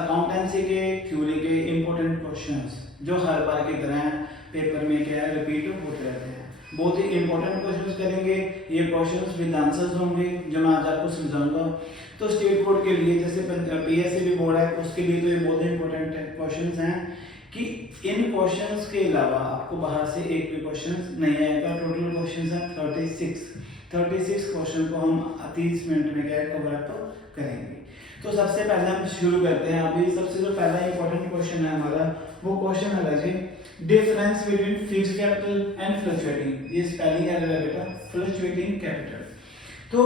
Accountancy के theory के important questions जो हर बार की तरह पेपर में क्या है रिपीट होते रहते हैं। बहुत ही इंपॉर्टेंट क्वेश्चंस करेंगे, ये क्वेश्चंस विद आंसर्स होंगे जो मैं आज आपको समझाऊंगा। तो स्टेट बोर्ड के लिए जैसे पीएससी बोर्ड है उसके लिए तो ये बहुत इंपॉर्टेंट क्वेश्चंस हैं कि इन क्वेश्चंस के अलावा आपको बाहर से एक भी क्वेश्चंस नहीं आएगा। टोटल क्वेश्चंस हैं 36 क्वेश्चन को हम 30 मिनट में क्या कवर अप करेंगे। तो सबसे पहले हम शुरू करते हैं। अभी सबसे जो पहला इंपॉर्टेंट क्वेश्चन है हमारा वो क्वेश्चन है जी difference between fixed capital and fluctuating. ये स्पेलिंग एरर है बेटा, फ्लक्चुएटिंग कैपिटल। तो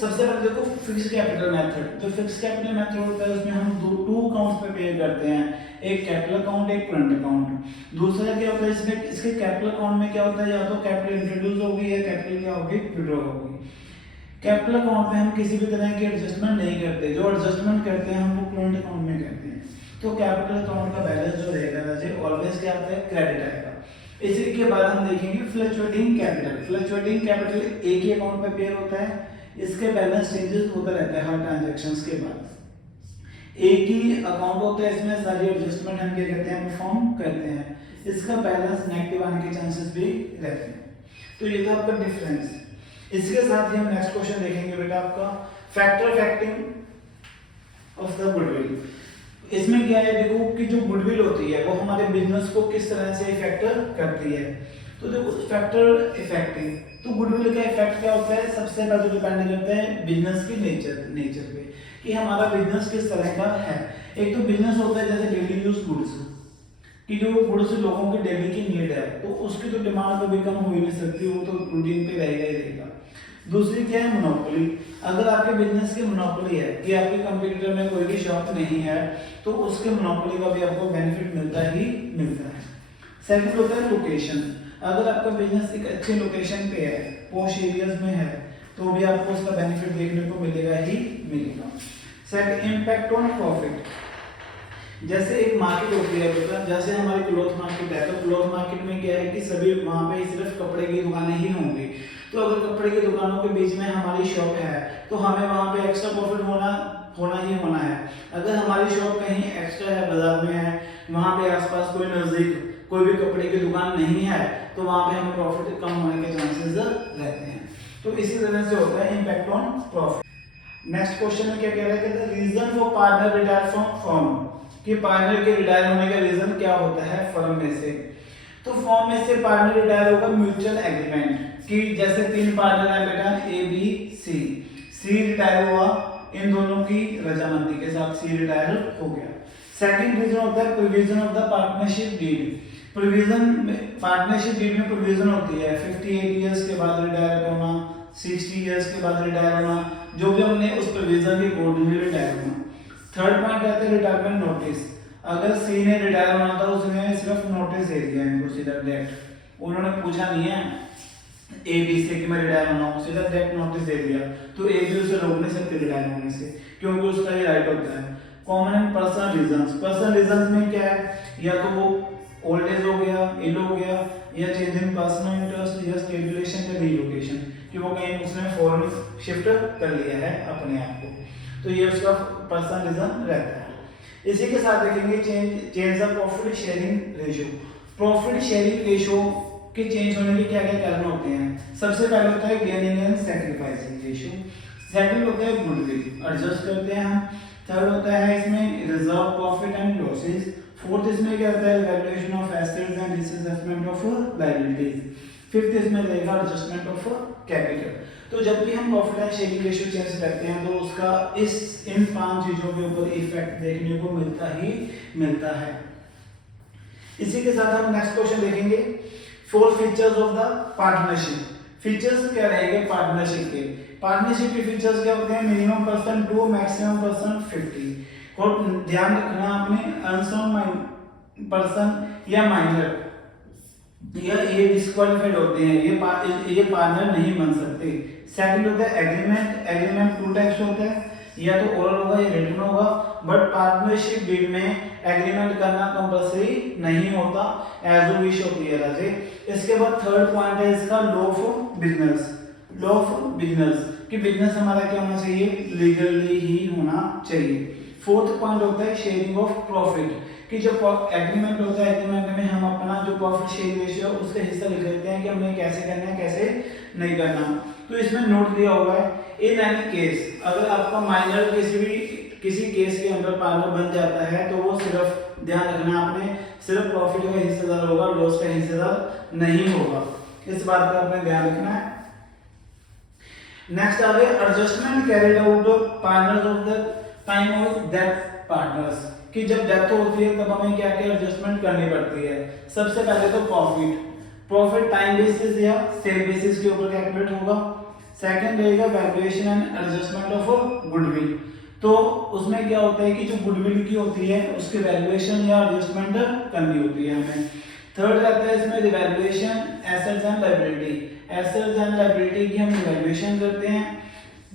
सबसे पहले देखो फिक्स्ड कैपिटल मेथड। जो फिक्स्ड कैपिटल मेथड होता है उसमें हम टू अकाउंट्स पे पे करते हैं, एक कैपिटल अकाउंट एक करंट अकाउंट। दूसरा क्या होता है इसमें, इसके कैपिटल अकाउंट में क्या होता है या तो कैपिटल इंट्रोड्यूस होगी या कैपिटल क्या होगी विड्रॉ होगी। कैपिटल अकाउंट में हम किसी भी तरह की एडजस्टमेंट नहीं करते, जो एडजस्टमेंट करते हैं हम वो करंट अकाउंट में करते हैं। तो कैपिटल अकाउंट का बैलेंस जो रहेगा राजे ऑलवेज क्या आता है क्रेडिट आएगा। इसी के बाद हम देखेंगे फ्लक्चुएटिंग कैपिटल। फ्लक्चुएटिंग कैपिटल एक ही अकाउंट पे पेयर होता है, इसके बैलेंस चेंजेस होता रहता है हर ट्रांजैक्शंस के बाद। एक ही अकाउंट होता है, इसमें सारी एडजस्टमेंट हम क्या करते हैं परफॉर्म करते हैं, इसका बैलेंस नेगेटिव आने के चांसेस भी रहते हैं। तो ये था आपका डिफरेंस। इसके साथ ही हम नेक्स्ट क्वेश्चन देखेंगे बेटा आपका factor affecting of the goodwill. इसमें क्या है देखो कि जो गुडविल होती है वो हमारे बिजनेस को किस तरह से इफेक्ट करती है। तो देखो फैक्टर इफेक्टिंग, तो गुडविल का इफेक्ट क्या होता है, सबसे पहले डिपेंड करता है बिजनेस की नेचर पे कि हमारा बिजनेस किस तरह का है। एक तो बिजनेस होता है जैसे डेली यूज गुड्स, कि जो गुड्स लोगों की डेली की नीड है तो उसकी तो डिमांड कभी कम हो ही नहीं सकती, वो तो रूटीन पे रहेगा ही रहेगा। दूसरी क्या है मोनोपोली। अगर आपके बिजनेस की मोनोपोली है कि आपके कंपटीटर में कोई भी शॉप नहीं है तो उसके मोनोपोली का भी आपको बेनिफिट मिलता ही मिलता है। सेकंड होता है लोकेशन। अगर आपका बिजनेस एक अच्छे लोकेशन पे है, पॉश एरियाज में है, तो भी आपको उसका बेनिफिट देखने को मिलेगा ही मिलेगा। Second impact on profit. जैसे एक मार्केट होती है बेटा, जैसे हमारी क्लॉथ मार्केट है, तो क्लॉथ मार्केट में क्या है कि सभी वहां पे सिर्फ कपड़े की दुकानें ही होंगी। तो अगर कपड़े की दुकानों के बीच में हमारी शॉप है तो हमें वहां पे एक्स्ट्रा प्रॉफिट होना ही होना है। अगर हमारी शॉप कहीं एक्स्ट्रा है, बाजार में है, वहां पे आसपास कोई नजदीक कोई भी कपड़े की दुकान नहीं है, तो वहां पे हमें प्रॉफिट कम होने के चांसेस रहते हैं। तो इसी तरह से होता है impact on profit. Next question में क्या कह रहा है कि reason for partner retire from firm, कि पार्टनर के रिटायर होने का रीजन क्या होता है फर्म में से। तो फर्म में से पार्टनर रिटायर होगा म्यूचुअल एग्रीमेंट, कि जैसे तीन पार्टनर है बेटा A B C, C retire हुआ, इन दोनों की रजामंदी के साथ सी रिटायर हो गया। सेकंड रीजन होता है provision of the partnership deed. Provision partnership deed में प्रोविजन होती है 58 इयर्स के बाद रिटायर होना, 60 इयर्स के बाद रिटायर होना, जो भी हमने उस प्रोविजन के अकॉर्डिंगली रिटायर होना। थर्ड पॉइंट आता है रिटायरमेंट नोटिस। अगर सी ने रिटायर होना था उसने सिर्फ नोटिस दे दिया इनको सीधा डायरेक्ट, उन्होंने पूछा नहीं है ए बी से कि मैं रिटायर होना हूं, सीधा डायरेक्ट नोटिस दे दिया, तो ए बी उसे रोक नहीं सकते रिटायर होने से, क्योंकि उसका ये राइट होता है। Common and personal reasons. Personal reasons में क्या है, या तो वो ओल्ड एज हो गया, इल हो गया, या चेंज इन पर्सनल इंटरेस्ट, या स्टेबुलेशन या रीलोकेशन, कि वो कहीं उसने फॉरेन शिफ्ट कर लिया है अपने आप को, तो ये उसका पर्सनल रीजन रहता है। इसी के साथ देखेंगे change of profit sharing ratio. Profit sharing ratio के चेंज होने के क्या क्या कारण होते हैं। सबसे पहले होता है gaining and sacrificing ratio. Second होता है गुडविल, एडजस्ट करते हैं हम। थर्ड होता है इसमें reserve profit and losses. Fourth इसमें क्या होता है valuation of assets and disassessment of liabilities. Fifth इसमें रहेगा एडजस्टमेंट ऑफ कैपिटल। तो जब भी हम profit and sharing ratio change करते हैं तो उसका इन पांच चीजों के ऊपर इफेक्ट देखने को मिलता ही मिलता है। इसी के साथ हम नेक्स्ट क्वेश्चन देखेंगे, four features of the partnership. Features क्या रहेंगे पार्टनरशिप के। पार्टनरशिप के फीचर्स क्या होते हैं, मिनिमम पर्सन 2, मैक्सिमम पर्सन 50। और ध्यान रखना आपने अनसोन पर्सन या माइनर ये डिस्क्वालिफाइड होते हैं, ये पार्टनर नहीं बन सकते। सेकंड होता है एग्रीमेंट। एग्रीमेंट टू टाइप्स होता है, या तो ओरल होगा या रिटन होगा, बट पार्टनरशिप डीड में एग्रीमेंट करना कंपल्सरी नहीं होता, एज अ विश होती है राजे। इसके बाद थर्ड पॉइंट है इसका law of business. Law of business कि बिजनेस हमारा क्या होना चाहिए, लीगली ही होना चाहिए। फोर्थ पॉइंट होता है शेयरिंग ऑफ प्रॉफिट, कि जो एग्रीमेंट होता है, एग्रीमेंट में हम अपना जो प्रॉफिट शेयरिंग रेशियो है उसका हिस्सा लिख देते हैं कि हमने कैसे करना है कैसे नहीं करना। तो इसमें नोट दिया हुआ है, इन एनी केस अगर आपका माइनर किसी केस के अंदर पार्टनर बन जाता है तो वो सिर्फ ध्यान रखना आपने सिर्फ प्रॉफिट का हिस्सेदार होगा, लॉस का हिस्सेदार नहीं होगा, इस बात का आपने ध्यान रखना है। नेक्स्ट आ गया adjustment carried out partners of the time of death partners, कि जब डेथ होती है तब हमें क्या क्या एडजस्टमेंट करनी पड़ती है। सबसे पहले तो प्रॉफिट टाइम बेसिस या सेल बेसिस के ऊपर कैलकुलेट होगा। सेकंड रहेगा valuation and adjustment of goodwill, तो उसमें क्या होता है कि जो गुडविल की होती है उसकी वैल्यूएशन या एडजस्टमेंट करनी होती है हमें। थर्ड रहता है इसमें revaluation assets and liability, assets and liability की हम रिवैल्यूएशन करते हैं,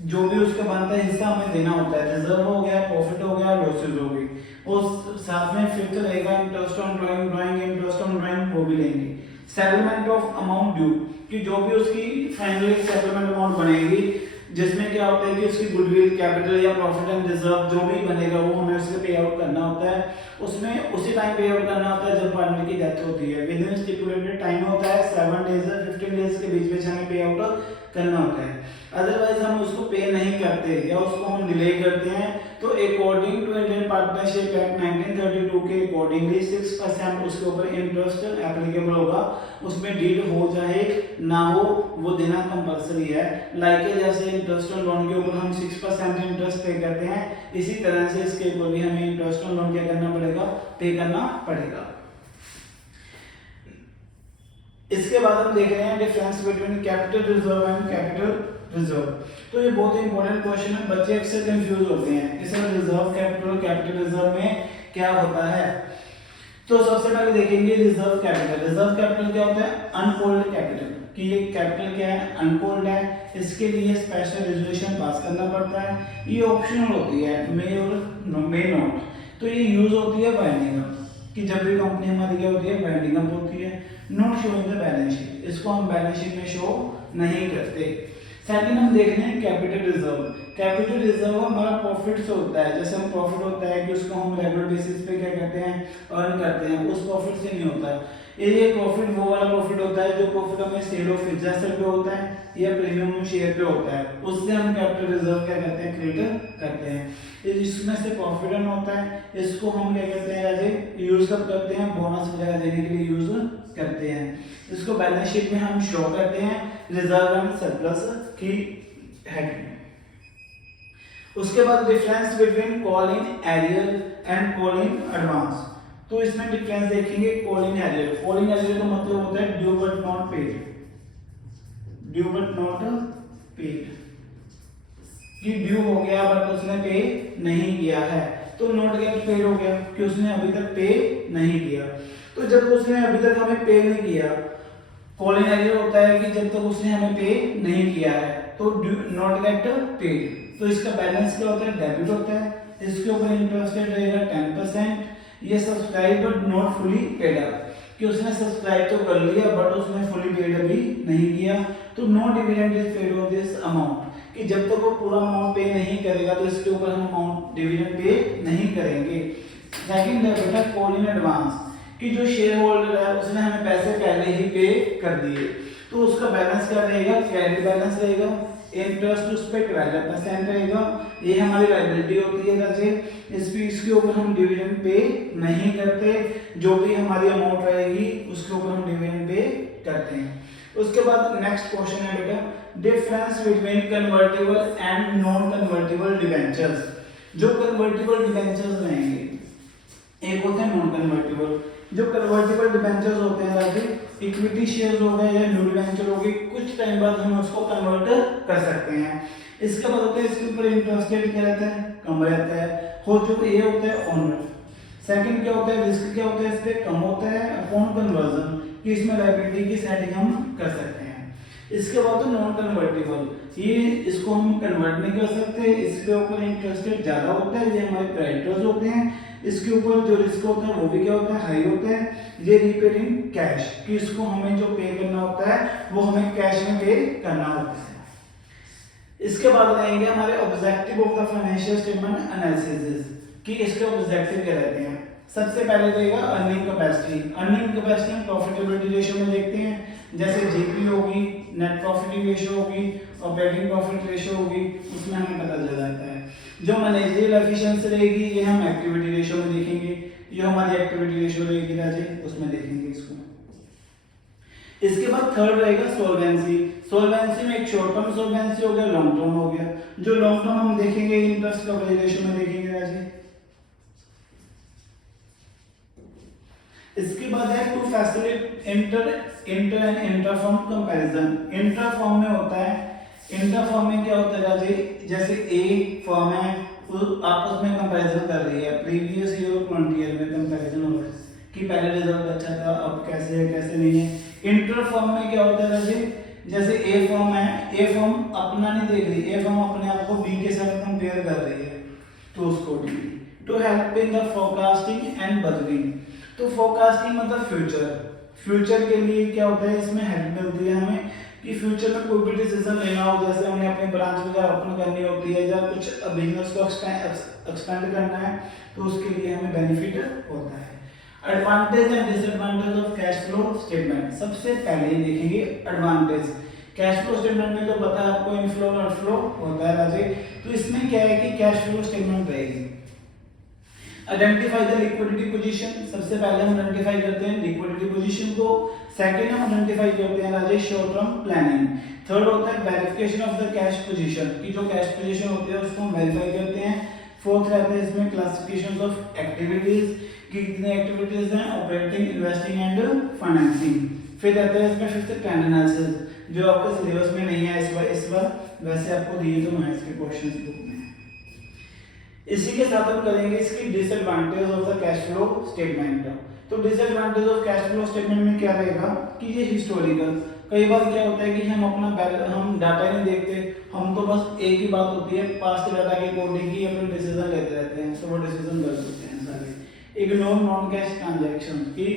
जो भी उसका बनता है हिस्सा हमें देना होता है, रिजर्व हो गया, प्रॉफिट हो गया, लॉसेस हो गई। और साथ में फिफ्थ रहेगा interest on drawing interest on drawing वो भी लेंगे। सेटलमेंट ऑफ अमाउंट ड्यू, कि जो भी उसकी फाइनली सेटलमेंट अमाउंट बनेगी जिसमें क्या होता है कि उसकी गुडविल कैपिटल या प्रॉफिट एंड रिजर्व जो भी बनेगा वो हमें उससे पे आउट करना होता है, उसमें उसी टाइम पे आउट करना होता है जब पार्टनर की डेथ होती है। विद इन स्टिपुलेटेड टाइम होता है 7 डेज या 15 डेज के बीच में हमें पे आउट करना होता है। अदरवाइज हम उसको पे नहीं करते या उसको हम डिले करते हैं तो according to Indian partnership act 1932 के अकॉर्डिंगली 6% उसके ऊपर इंटरेस्ट एप्लीकेबल होगा, उसमें डीड हो चाहे ना हो वो देना कंपलसरी है। लाइक जैसे इंटरेस्ट ऑन लोन के ऊपर हम 6% इंटरेस्ट पे करते हैं, इसी तरह से इसके ऊपर भी हमें इंटरेस्ट ऑन लोन क्या करना पड़ेगा, पे करना पड़ेगा। इसके बाद हम देख रहे हैं difference between capital reserve and capital reserve. तो ये बहुत ही इंपॉर्टेंट क्वेश्चन है, बच्चे अक्सर कंफ्यूज होते हैं कि sir reserve capital capital reserve में क्या होता है। तो सबसे पहले देखेंगे रिजर्व कैपिटल। रिजर्व कैपिटल क्या होता है, अनकॉल्ड कैपिटल, कि ये कैपिटल क्या है, अनकॉल्ड है, इसके लिए स्पेशल रेजोल्यूशन पास करना पड़ता है। ये ऑप्शनल होती है, मे और मे नॉट। तो ये यूज होती है वाइंडिंग अप, कि जब भी कंपनी हमारी क्या होती है वाइंडिंग अप होती है। Not showing the balance sheet, इसको हम बैलेंस शीट में शो नहीं करते। सेकंड हम देख रहे हैं कैपिटल रिजर्व। कैपिटल रिजर्व हमारा प्रॉफिट से होता है, जैसे हम प्रॉफिट होता है कि उसको हम रेगुलर बेसिस पे क्या करते हैं, अर्न करते हैं, उस प्रॉफिट से नहीं होता है। ये प्रॉफिट वो वाला प्रॉफिट होता है जो प्रॉफिट हमें सेल ऑफ फिक्स्ड एसेट पे होता है या प्रीमियम शेयर पे होता है, उससे हम कैपिटल रिजर्व क्या करते हैं, क्रिएट करते हैं। इसमें से प्रॉफिट अर्न होता है, इसको हम क्या करते हैं, राजे यूज कब करते हैं, बोनस वगैरह देने के लिए यूज करते हैं। इसको बैलेंस शीट में हम शो करते हैं रिजर्व एंड सरप्लस की हेडिंग। उसके बाद difference between call in arrear and call in advance. तो इसमें डिफरेंस देखेंगे call in arrear. Call in arrear का मतलब होता है due but not paid, due but not paid, कि ड्यू हो गया बट उसने पे नहीं किया है, तो नॉट गेट पेड हो गया कि उसने अभी तक पे नहीं किया। तो जब उसने अभी तक हमें पे नहीं किया, कॉल इन एरियर होता है कि जब तक उसने हमें पे नहीं किया है तो नॉट गेट पेड। तो इसका बैलेंस क्या होता है, डेबिट होता है, इसके ऊपर इंटरेस्ट रेट रहेगा 10%। ये subscribe but not fully paid up, कि उसने सब्सक्राइब तो कर लिया बट उसने फुली पेड अभी नहीं किया, तो no dividend is paid on this amount, कि जब तक वो पूरा अमाउंट पे नहीं करेगा तो इसके ऊपर हम अमाउंट डिविडेंड पे नहीं करेंगे। सेकंड है बेटा कॉल इन एडवांस, कि जो शेयर होल्डर है उसने हमें पैसे पहले ही पे कर दिए, तो उसका बैलेंस क्या रहेगा, क्रेडिट बैलेंस रहेगा, इंटरेस्ट उस पे 12% रहेगा, ये हमारी लायबिलिटी होती है जैसे इसके ऊपर हम डिविडेंड पे नहीं करते, जो भी हमारी अमाउंट रहेगी उसके ऊपर हम डिविडेंड पे करते हैं। उसके बाद नेक्स्ट क्वेश्चन है बेटा difference between convertible and non convertible debentures. जो कन्वर्टिबल डिबेंचर्स रहेंगे, एक होते हैं नॉन कन्वर्टिबल। जो कन्वर्टिबल डिबेंचर्स होते हैं राजी इक्विटी शेयर्स हो गए या न्यू डिबेंचर हो गई, कुछ टाइम बाद हम उसको कन्वर्ट कर सकते हैं। इसके बाद होता है इसके ऊपर इंटरेस्ट रेट क्या रहता है, कम रहता है। हो चुका ये होता है ऑनर। सेकंड क्या होता है, रिस्क क्या होता है, इस पे कम होता है अपॉन कन्वर्जन, कि इसमें लायबिलिटी की सेटिंग हम कर सकते हैं। इसके बाद तो नॉन कन्वर्टिबल, ये इसको हम कन्वर्ट नहीं कर सकते, इसके ऊपर इंटरेस्ट रेट ज्यादा होता है, ये हमारे क्रेडिटर्स होते हैं, इसके ऊपर जो रिस्क होता है वो भी क्या होता है, हाई होता है। ये रीपेड इन कैश, कि इसको हमें जो पे करना होता है वो हमें कैश में पे करना होता है। इसके बाद रहेंगे हमारे objective of the financial statement analysis. कि इसके ऑब्जेक्टिव क्या रहते हैं। सबसे पहले देगा अर्निंग कैपेसिटी। अर्निंग कैपेसिटी हम प्रॉफिटेबिलिटी रेशियो में देखते हैं, जैसे जीपी होगी, नेट प्रॉफिट रेशियो होगी, ऑपरेटिंग प्रॉफिट रेशियो होगी, उसमें हमें पता चल जाता है। जो मैनेजरियल एफिशिएंसी रहेगी ये हम एक्टिविटी रेशियो में देखेंगे, जो हमारी एक्टिविटी रेशियो रहेगी राजे उसमें देखेंगे इसको। इसके बाद थर्ड रहेगा सोल्वेंसी। सोल्वेंसी में एक शॉर्ट टर्म सोल्वेंसी हो गया, लॉन्ग टर्म हो गया। जो लॉन्ग टर्म हम देखेंगे इंटरेस्ट कवरेज रेशियो में देखेंगे राजे। इसके बाद है to facilitate inter and inter firm comparison. Inter firm में होता है, इंटर फर्म में क्या होता है राजे, जैसे ए फर्म है वो आपस में कंपैरिजन कर रही है, प्रीवियस ईयर और करंट ईयर में कंपैरिजन हो रहा है कि पहले रिजल्ट अच्छा था अब कैसे है कैसे नहीं है। इंटर फर्म में क्या होता है राजे, जैसे ए फर्म है, ए फर्म अपना नहीं देख रही, ए फर्म अपने आप को बी के साथ कंपेयर कर रही है तो उसको to help in the forecasting and budgeting. तो फोरकास्टिंग मतलब फ्यूचर, फ्यूचर के लिए क्या होता है इसमें हेल्प मिलती है हमें कि फ्यूचर में कोई भी डिसीजन लेना हो, जैसे हमने अपनी ब्रांच वगैरह ओपन करनी होती है या कुछ बिजनेस को एक्सपेंड करना है तो उसके लिए हमें बेनिफिट होता है। Advantage and disadvantage of cash flow statement. सबसे पहले देखेंगे एडवांटेज। कैश फ्लो स्टेटमेंट में तो पता है आपको इनफ्लो और आउटफ्लो होता है राजे, तो इसमें क्या है कि कैश फ्लो स्टेटमेंट रहेगी। Identify the liquidity position. सबसे पहले हम आइडेंटिफाई करते हैं लिक्विडिटी पोजीशन को। सेकंड हम आइडेंटिफाई करते हैं Rajesh short term planning. Third होता है verification of the cash position, कि जो कैश पोजीशन होती है उसको हम वेरीफाई करते हैं। फोर्थ रहता है इसमें क्लासिफिकेशन ऑफ एक्टिविटीज, कि कितनी एक्टिविटीज हैं, ऑपरेटिंग, इन्वेस्टिंग एंड फाइनेंसिंग। फिर रहता है इसमें फिफ्थ ट्रेंड एनालिसिस, जो आपके सिलेबस में नहीं है इस बार वैसे आपको दिए तो हैं इसके क्वेश्चंस बुक में। इसी के साथ हम करेंगे इसकी disadvantage of the cash flow statement. तो disadvantage of cash flow statement में क्या रहेगा कि ये हिस्टोरिकल। कई बार क्या होता है कि हम अपना हम डाटा नहीं देखते, हम तो बस एक ही बात होती है पास्ट डाटा के अकॉर्डिंग ही अपने डिसीजन लेते रहते हैं, तो वो डिसीजन गलत होते हैं सारे। इग्नोर नॉन कैश ट्रांजैक्शन की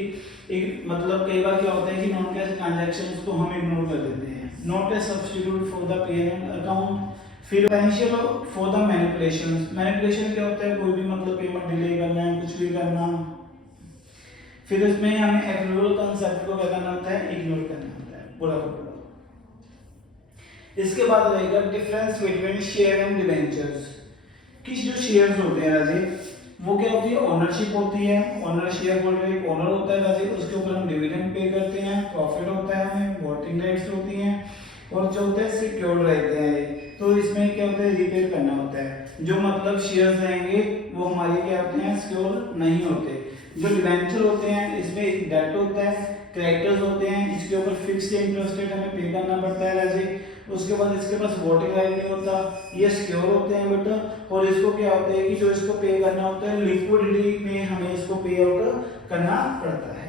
मतलब कई बार क्या होता है कि नॉन कैश ट्रांजैक्शंस को हम इग्नोर कर देते हैं। Not a substitute for the payment account. फिर potential for the manipulations. Manipulation क्या होता है, कोई भी मतलब पेमेंट डिले करना है, कुछ भी करना। फिर इसमें हमें एक्रूअल कांसेप्ट को क्या करना होता है, इग्नोर करना होता है पूरा का पूरा। इसके बाद रहेगा difference between share and debentures. कि जो शेयर्स होते हैं राजे वो क्या होती है, ओनरशिप होती है। ओनर शेयर होल्डर एक ओनर होता है राजे, उसके ऊपर हम डिविडेंड पे करते हैं, प्रॉफिट होता है, हमें वोटिंग राइट्स होती हैं, और जो होता है सिक्योर्ड रहते हैं। तो इसमें क्या होता है, रिपेयर करना होता है। जो मतलब शेयर्स रहेंगे वो हमारे क्या होते हैं, सिक्योर नहीं होते। जो डिबेंचर होते हैं इसमें एक डेट होता है, क्रेडिटर्स होते हैं, इसके ऊपर फिक्स्ड इंटरेस्ट रेट हमें पे करना पड़ता है राजे। उसके बाद इसके पास वोटिंग राइट नहीं होता, ये सिक्योर होते हैं बेटा। और इसको क्या होता है कि जो इसको पे करना होता है लिक्विडिटी में हमें इसको पे आउट करना पड़ता है।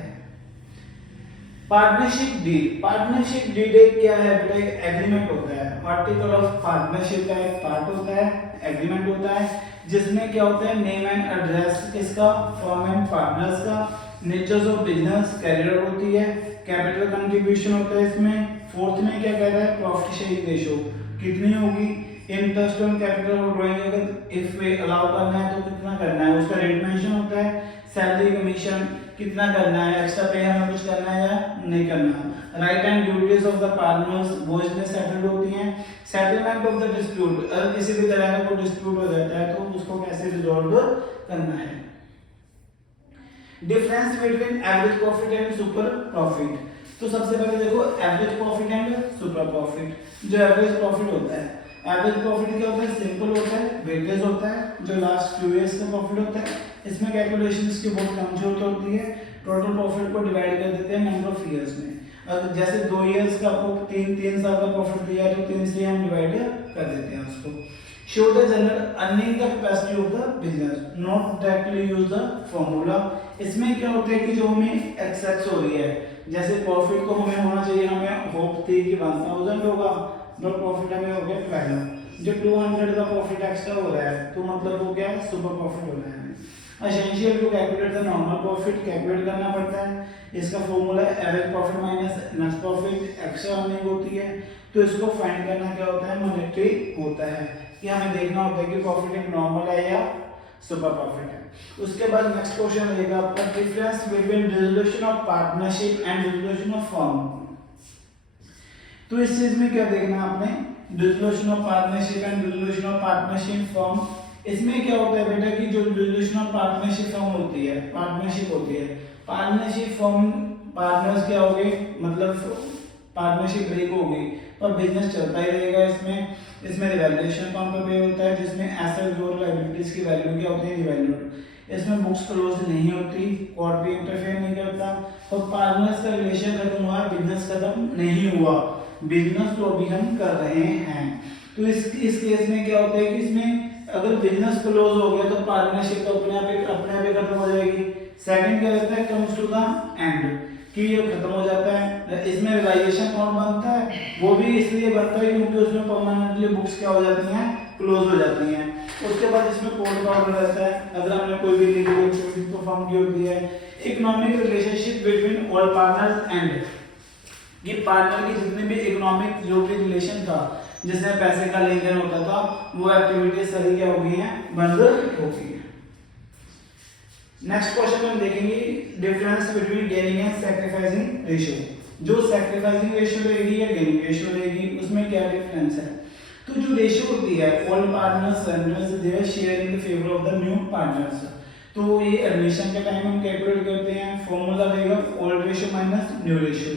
Partnership deed. पार्टनरशिप डीड एक क्या है बेटा, एक एग्रीमेंट होता है। आर्टिकल ऑफ पार्टनरशिप का एक पार्ट होता है, एग्रीमेंट होता है, जिसमें क्या होता है नेम एंड एड्रेस किसका, फर्म एंड पार्टनर्स का, नेचर्स ऑफ बिजनेस, कैरियर होती है, कैपिटल कंट्रीब्यूशन होता है इसमें। फोर्थ में क्या कह रहा है, प्रॉफिट शेयरिंग रेशियो कितनी होगी, इंटरेस्ट ऑन कैपिटल और ड्राइंग अगर इफ वे अलाउ करना है तो कितना करना है, उसका रेट मेंशन होता है। सैलरी कमीशन कितना करना है, एक्स्ट्रा पे हमें कुछ करना है या नहीं करना। Right and duties of the partners वो इसमें सेटल्ड होती हैं। सेटलमेंट ऑफ द डिस्प्यूट, अगर किसी भी तरह का कोई डिस्प्यूट हो जाता है तो उसको कैसे रिजॉल्व करना है। Difference between average profit and super profit. तो सबसे पहले देखो average profit and super profit. जो एवरेज प्रॉफिट होता है, एवरेज प्रॉफिट क्या होता है, सिंपल होता है, वेटेज होता है, जो लास्ट फ्यू इयर्स का प्रॉफिट होता है। इसमें कैलकुलेशंस की बहुत कम जरूरत होती है, टोटल प्रॉफिट को डिवाइड कर देते हैं नंबर ऑफ इयर्स में। अगर जैसे 2 इयर्स का आपको 3 साल का प्रॉफिट दिया है तो 3 से हम डिवाइड कर देते हैं उसको। Show the general earning the capacity of the business, not directly use the formula. इसमें क्या होता है कि जो हमें एक्सेस हो रही है, जैसे प्रॉफिट को हमें होना चाहिए, हमें होप थी कि 1000 होगा, बट प्रॉफिट हमें हो गया 12। जो 200 का प्रॉफिट एक्स्ट्रा हो रहा है तो मतलब वो क्या है, सुपर प्रॉफिट हो रहा है। Essential to calculate the normal profit calculate करना पड़ता है। इसका फॉर्मूला है average profit minus net profit, extra earning होती है। तो इसको फाइंड करना क्या होता है, मॉनेटरी होता है, कि हमें देखना होता है कि प्रॉफिट एक नॉर्मल है या सुपर प्रॉफिट है। उसके बाद नेक्स्ट क्वेश्चन रहेगा आपका difference between dissolution of partnership and dissolution of firm. तो इस चीज में क्या देखना है आपने, dissolution of partnership and dissolution of partnership firm. इसमें क्या होता है बेटा कि जो डिसोल्यूशन ऑफ पार्टनरशिप फर्म होती है, पार्टनरशिप होती है, पार्टनरशिप फर्म पार्टनर्स क्या हो गए, मतलब पार्टनरशिप ब्रेक हो गई पर बिजनेस चलता ही रहेगा। इसमें रिवैल्यूएशन अकाउंट पे पे होता है जिसमें एसेट्स और लायबिलिटीज की वैल्यू क्या होती है, रिवैल्यूड। इसमें बुक्स क्लोज नहीं होती, कोर्ट भी इंटरफेयर नहीं करता और पार्टनर्स का रिलेशन खत्म हुआ, बिजनेस खत्म नहीं हुआ, बिजनेस तो अभी हम कर रहे हैं। तो इस केस में क्या होता है कि इसमें अगर बिजनेस क्लोज हो गया तो पार्टनरशिप तो अपने आप ही खत्म हो जाएगी। सेकंड क्या रहता है, कम्स टू द एंड कि ये खत्म हो जाता है। इसमें रियलाइजेशन कौन बनता है, वो भी इसलिए बनता है क्योंकि उसमें परमानेंटली बुक्स क्या हो जाती हैं, क्लोज हो जाती हैं। उसके बाद इसमें कोर्ट का ऑर्डर रहता है अगर हमने कोई भी लीगल एक्टिविटी परफॉर्म की होती है। Economic relationship between all partners and, ये पार्टनर की जितने भी इकोनॉमिक जो भी रिलेशन था जिसमें पैसे का लेन देन होता था वो एक्टिविटीज सारी क्या हो गई हैं, बंद हो गई है। नेक्स्ट क्वेश्चन में हम देखेंगे difference between gaining and sacrificing ratio. जो सैक्रिफाइसिंग रेशियो रहेगी या गेनिंग रेशियो रहेगी उसमें क्या डिफरेंस है। तो जो रेशियो होती है all partners surrenders their share in the favour of the new partners, तो ये एडमिशन के टाइम हम कैलकुलेट करते हैं, फॉर्मूला रहेगा old ratio minus new ratio.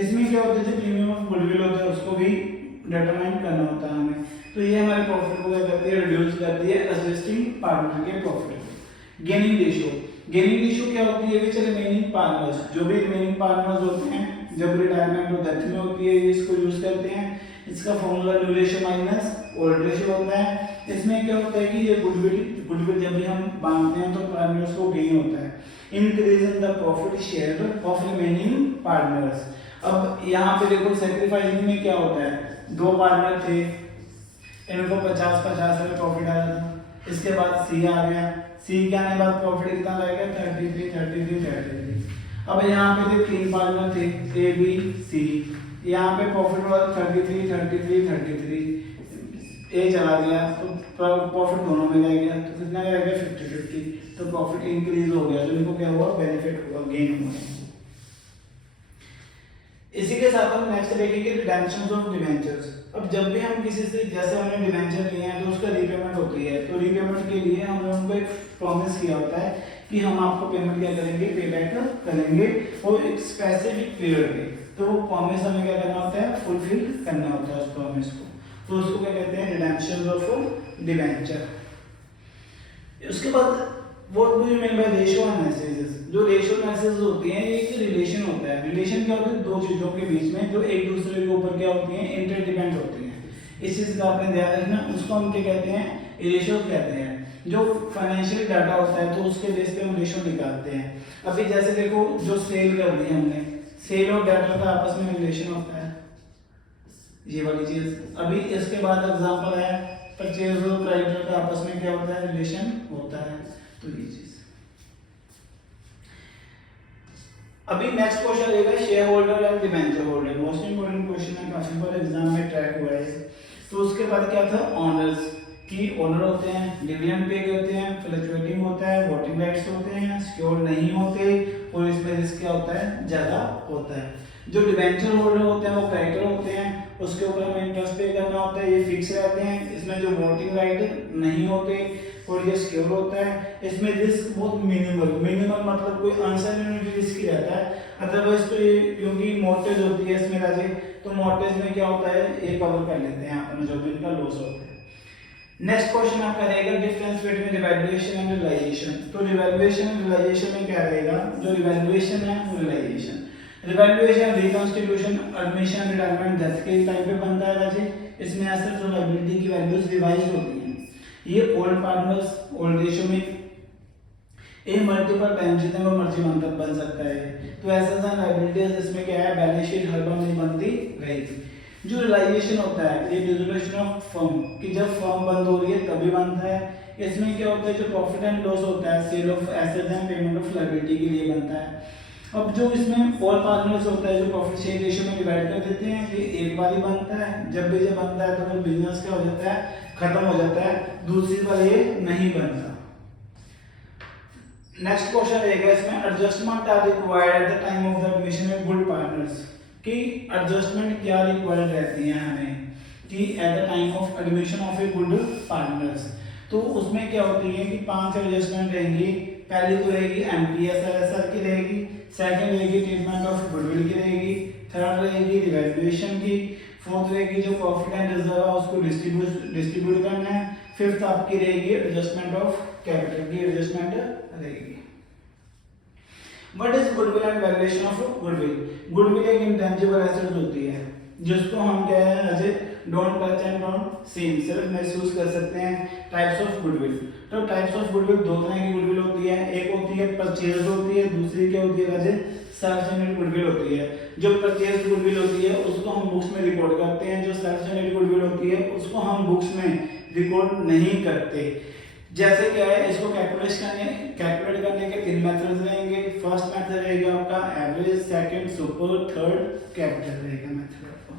इसमें क्या होता है जो प्रीमियम ऑफ गुडविल होता है उसको भी डिटरमाइन करना होता है हमें। तो ये हमारे प्रॉफिट को क्या करती है, रिड्यूस करती है एग्जिस्टिंग पार्टनर के profit. Gaining ratio, gaining ratio क्या होती है, विच रिमेनिंग पार्टनर्स, जो भी रिमेनिंग पार्टनर्स होते हैं जब रिटायरमेंट और डेथ में होती है इसको यूज करते हैं। इसका formula new ratio minus old ratio होता है। इसमें क्या होता है कि ये गुडविल जब भी हम बांटते हैं तो पार्टनर्स को गेन होता है, increase in the profit share of remaining partners. अब यहाँ पे देखो सैक्रिफाइसिंग में क्या होता है, दो पार्टनर थे, इनको 50-50 में प्रॉफिट आया था। इसके बाद सी आ गया, सी के आने बाद प्रॉफिट कितना रहेगा 33। अब यहाँ पे थे तीन पार्टनर थे ए बी सी, यहाँ पे प्रॉफिट हुआ 33। ए चला गया तो प्रॉफिट दोनों में रह गया तो कितना रहेगा 50-50, तो प्रॉफिट इंक्रीज हो गया, तो इनको क्या हुआ, बेनिफिट हुआ, गेन हुआ। इसी के साथ हम नेक्स्ट देखेंगे रिडेम्पशंस ऑफ डिबेंचर्स। अब जब भी हम किसी से, जैसे हमने डिबेंचर लिए हैं तो उसका रीपेमेंट होती है, तो रीपेमेंट के लिए हमने उनको एक प्रॉमिस किया होता है कि हम आपको पेमेंट क्या करेंगे, पे बैक करेंगे और एक स्पेसिफिक पीरियड पे। तो वो प्रॉमिस हमें क्या करना होता है, फुलफिल करना होता है उस प्रॉमिस को, तो उसको क्या कहते हैं, रिडेम्पशन ऑफ डिबेंचर। उसके बाद what do you mean by ratio analysis. जो रेशियो एनालिसिस होती है ये एक रिलेशन होता है। रिलेशन क्या होता है, दो चीजों के बीच में जो एक दूसरे के ऊपर क्या होती हैं, इंटरडिपेंड होती हैं। इस चीज का आपने ध्यान रखना, उसको हम क्या कहते हैं, रेशियो कहते हैं। जो फाइनेंशियल डाटा होता है तो उसके बेस पे हम रेशियो निकालते हैं। अभी जैसे देखो जो सेल कर दी हमने, सेल और डाटा का आपस में रिलेशन होता है, ये वाली चीज। अभी इसके बाद एग्जांपल है परचेज और क्रेडिटर का आपस में क्या होता है, रिलेशन होता है, तो ये चीज। अभी नेक्स्ट क्वेश्चन रहेगा share holder and debenture holder. Most important question है, काफी बार एग्जाम में ट्रैक हुआ है। तो उसके बाद क्या था, ओनर्स की ओनर होते हैं, डिविडेंड पे करते हैं, फ्लक्चुएटिंग होता है, वोटिंग राइट्स होते हैं, सिक्योर नहीं होते और इसमें रिस्क क्या होता है, ज्यादा होता है। जो डिबेंचर होल्डर होते हैं वो क्रेडिटर होते हैं, उसके ऊपर हमें इंटरेस्ट पे करना होता है, ये फिक्स रहते हैं। इसमें जो वोटिंग राइट नहीं होते और ये सिक्योर होता है। इसमें रिस्क बहुत मिनिमल मतलब कोई अनसर्टेनिटी रिस्क ही रहता है। अदरवाइज तो ये क्योंकि मॉर्टेज होती है इसमें राजे, तो मॉर्टेज में क्या होता है, ये कवर कर लेते हैं अपना जो भी इनका लॉस होता है। नेक्स्ट क्वेश्चन आपका रहेगा difference between revaluation and realisation. तो रिवैल्यूएशन एंड रियलाइजेशन में क्या रहेगा, जो रिवैल्यूएशन है वो realisation. Revaluation reconstitution, admission, retirement, death के टाइम पे बनता है राजे। इसमें एसेट्स और लायबिलिटी की वैल्यूज रिवाइज होती हैं। ये ओल्ड पार्टनर्स ओल्ड रेशियो में ए मल्टीपल टाइम जितने वो मर्जी मंथ बन सकता है। तो एसेट्स एंड लायबिलिटीज इसमें क्या है, बैलेंस शीट हर बार नहीं बनती रहेगी। जो रियलाइजेशन होता है ये डिसोल्यूशन ऑफ फर्म, कि जब फर्म बंद हो रही है तभी बनता है। इसमें क्या होता है, जो प्रॉफिट एंड लॉस होता है sale of assets and payment of liability के लिए बनता है। अब जो इसमें ऑल पार्टनर्स होता है जो प्रॉफिट शेयर रेशियो में डिवाइड कर देते हैं, ये एक बार ही बनता है। जब भी जब बनता है तो फिर बिजनेस क्या हो जाता है, खत्म हो जाता है। दूसरी बार ये नहीं बनता। नेक्स्ट क्वेश्चन रहेगा इसमें, adjustment are required at the time of the admission में गुड पार्टनर्स, कि एडजस्टमेंट क्या रिक्वायर्ड रहती है हमें कि at the time of admission of a good partners. तो उसमें क्या होती है कि 5 एडजस्टमेंट रहेंगी। पहली तो रहेगी MTSLSR की रहेगी, सेकंड रहेगी ट्रीटमेंट ऑफ गुडविल की रहेगी, थर्ड रहेगी रिवैल्यूएशन की, फोर्थ रहेगी जो प्रॉफिट एंड रिजर्व है उसको डिस्ट्रीब्यूट करना है, फिफ्थ आपकी रहेगी एडजस्टमेंट ऑफ कैपिटल की एडजस्टमेंट रहेगी। What is goodwill and valuation of goodwill? Goodwill एक इंटेंजिबल एसेट होती है जिसको हम क्या है as a don't touch and don't seen, सिर्फ महसूस कर सकते हैं। टाइप्स ऑफ गुडविल, तो टाइप्स ऑफ गुडविल दो तरह की गुडविल होती है, एक होती है परचेज होती है, दूसरी क्या होती है as a self generated goodwill होती है। जो परचेज गुडविल होती है उसको हम बुक्स में रिकॉर्ड करते हैं, जो सेल्फ जनरेटेड गुडविल होती है उसको हम बुक्स में रिकॉर्ड नहीं करते। जैसे क्या है, इसको कैलकुलेट करने के 3 मेथड्स रहेंगे। फर्स्ट मेथड रहेगा आपका average, second super, third capital रहेगा मेथड आपका।